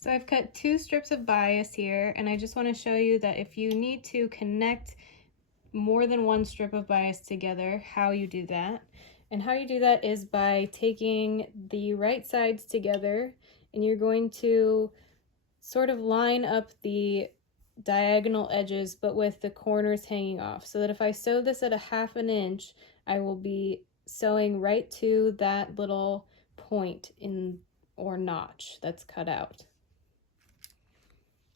So I've cut 2 strips of bias here, and I just want to show you that if you need to connect more than 1 strip of bias together, how you do that. And how you do that is by taking the right sides together, and you're going to sort of line up the diagonal edges, but with the corners hanging off, so that if I sew this at a 1/2 inch, I will be sewing right to that little point in or notch that's cut out,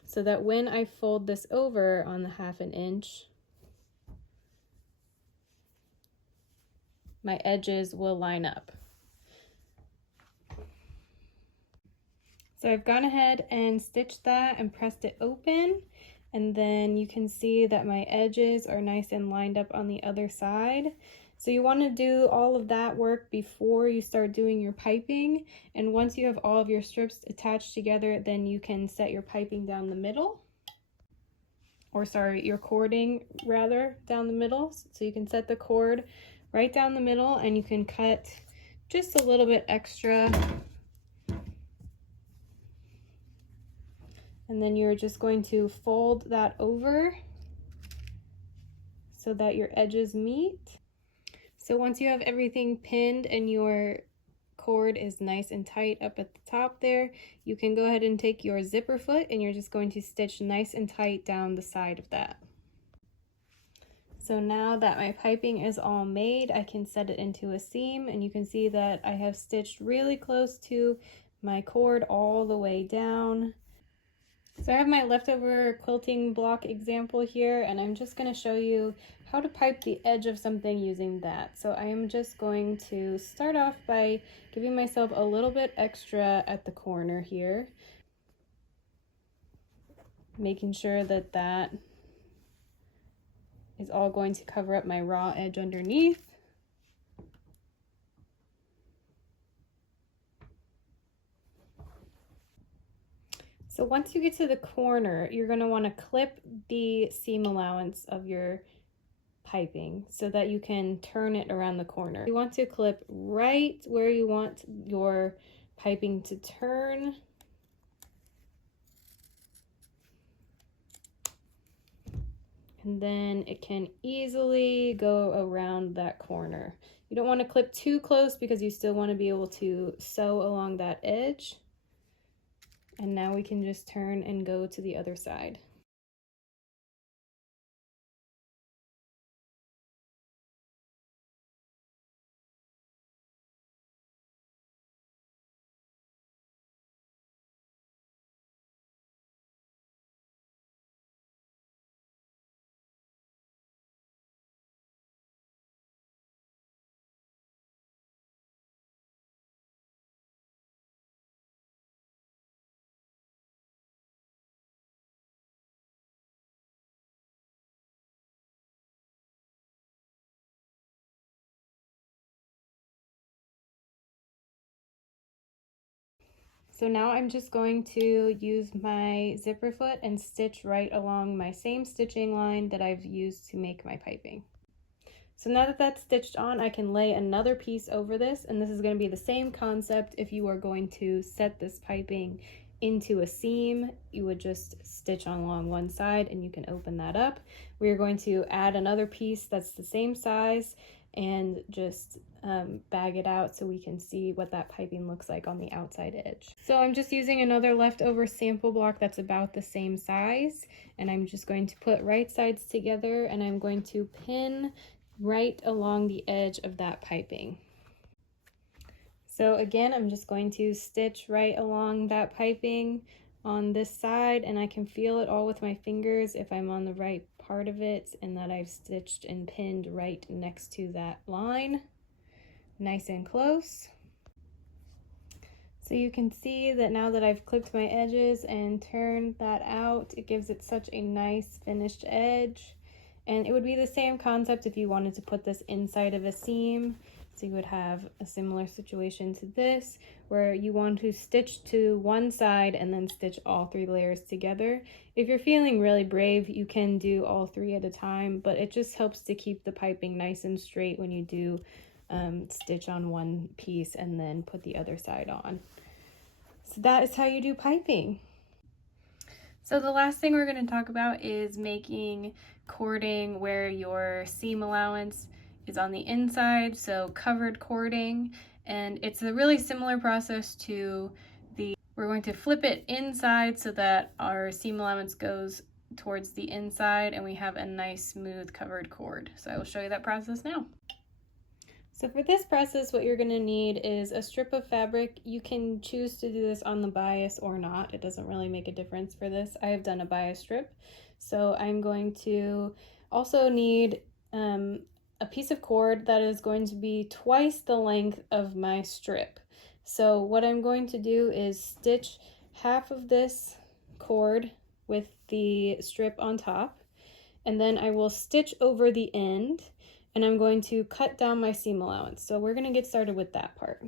so that when I fold this over on the 1/2 inch, my edges will line up. So I've gone ahead and stitched that and pressed it open, and then you can see that my edges are nice and lined up on the other side. So you want to do all of that work before you start doing your piping, and once you have all of your strips attached together, then you can set your piping down the middle, or sorry, your cording rather down the middle. So you can set the cord right down the middle, and you can cut just a little bit extra, and then you're just going to fold that over so that your edges meet. So once you have everything pinned and your cord is nice and tight up at the top there, you can go ahead and take your zipper foot and you're just going to stitch nice and tight down the side of that. So now that my piping is all made, I can set it into a seam, and you can see that I have stitched really close to my cord all the way down. So I have my leftover quilting block example here, and I'm just going to show you how to pipe the edge of something using that. So I am just going to start off by giving myself a little bit extra at the corner here, making sure that that is all going to cover up my raw edge underneath. So once you get to the corner, you're going to want to clip the seam allowance of your piping so that you can turn it around the corner. You want to clip right where you want your piping to turn. And then it can easily go around that corner. You don't want to clip too close because you still want to be able to sew along that edge. And now we can just turn and go to the other side. So now I'm just going to use my zipper foot and stitch right along my same stitching line that I've used to make my piping. So now that that's stitched on, I can lay another piece over this, and this is going to be the same concept. If you are going to set this piping into a seam, you would just stitch on along one side and you can open that up. We are going to add another piece that's the same size and just bag it out so we can see what that piping looks like on the outside edge. So I'm just using another leftover sample block that's about the same size, and I'm just going to put right sides together, and I'm going to pin right along the edge of that piping. So again, I'm just going to stitch right along that piping on this side, and I can feel it all with my fingers if I'm on the right part of it and that I've stitched and pinned right next to that line, nice and close. So you can see that now that I've clipped my edges and turned that out, it gives it such a nice finished edge. And it would be the same concept if you wanted to put this inside of a seam. So you would have a similar situation to this, where you want to stitch to one side and then stitch all 3 layers together. If you're feeling really brave, you can do all 3 at a time, but it just helps to keep the piping nice and straight when you do stitch on one piece and then put the other side on. So that is how you do piping. So the last thing we're going to talk about is making cording where your seam allowance is on the inside, so covered cording. And it's a really similar process to we're going to flip it inside so that our seam allowance goes towards the inside and we have a nice smooth covered cord. So I will show you that process now. So for this process, what you're going to need is a strip of fabric. You can choose to do this on the bias or not. It doesn't really make a difference for this. I have done a bias strip. So I'm going to also need a piece of cord that is going to be twice the length of my strip. So what I'm going to do is stitch half of this cord with the strip on top, and then I will stitch over the end, and I'm going to cut down my seam allowance. So we're going to get started with that part.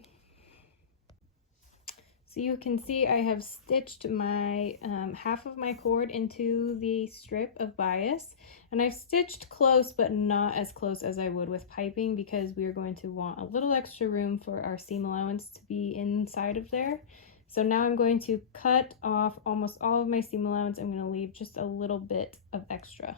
So you can see I have stitched my half of my cord into the strip of bias, and I've stitched close but not as close as I would with piping because we are going to want a little extra room for our seam allowance to be inside of there. So now I'm going to cut off almost all of my seam allowance. I'm going to leave just a little bit of extra.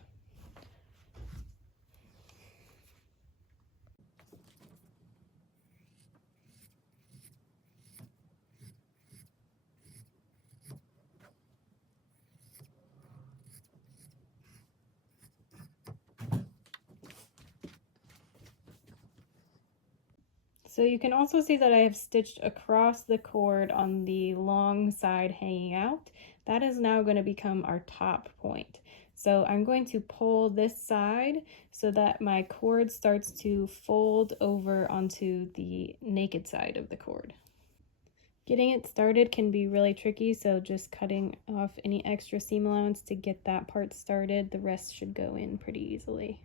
So you can also see that I have stitched across the cord on the long side hanging out. That is now going to become our top point. So I'm going to pull this side so that my cord starts to fold over onto the naked side of the cord. Getting it started can be really tricky, so just cutting off any extra seam allowance to get that part started. The rest should go in pretty easily.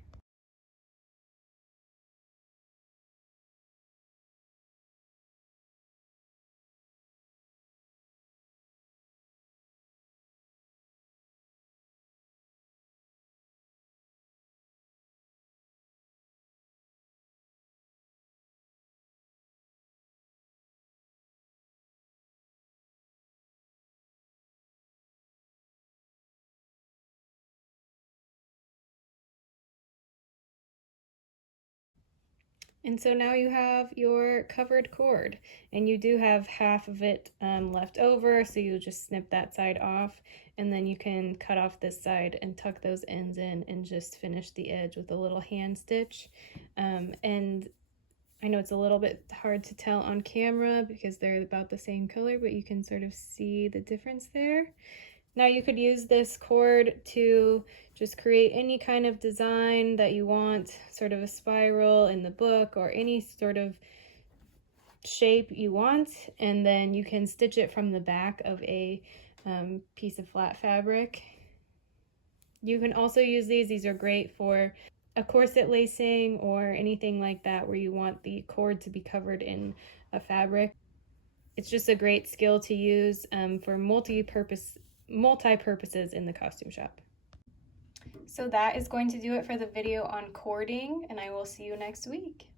And so now you have your covered cord, and you do have half of it left over, so you just snip that side off, and then you can cut off this side and tuck those ends in and just finish the edge with a little hand stitch. And I know it's a little bit hard to tell on camera because they're about the same color, but you can sort of see the difference there. Now you could use this cord to just create any kind of design that you want, sort of a spiral in the book or any sort of shape you want, and then you can stitch it from the back of a piece of flat fabric. You can also use these are great for a corset lacing or anything like that where you want the cord to be covered in a fabric. It's just a great skill to use for multi-purposes in the costume shop. So that is going to do it for the video on cording, and I will see you next week.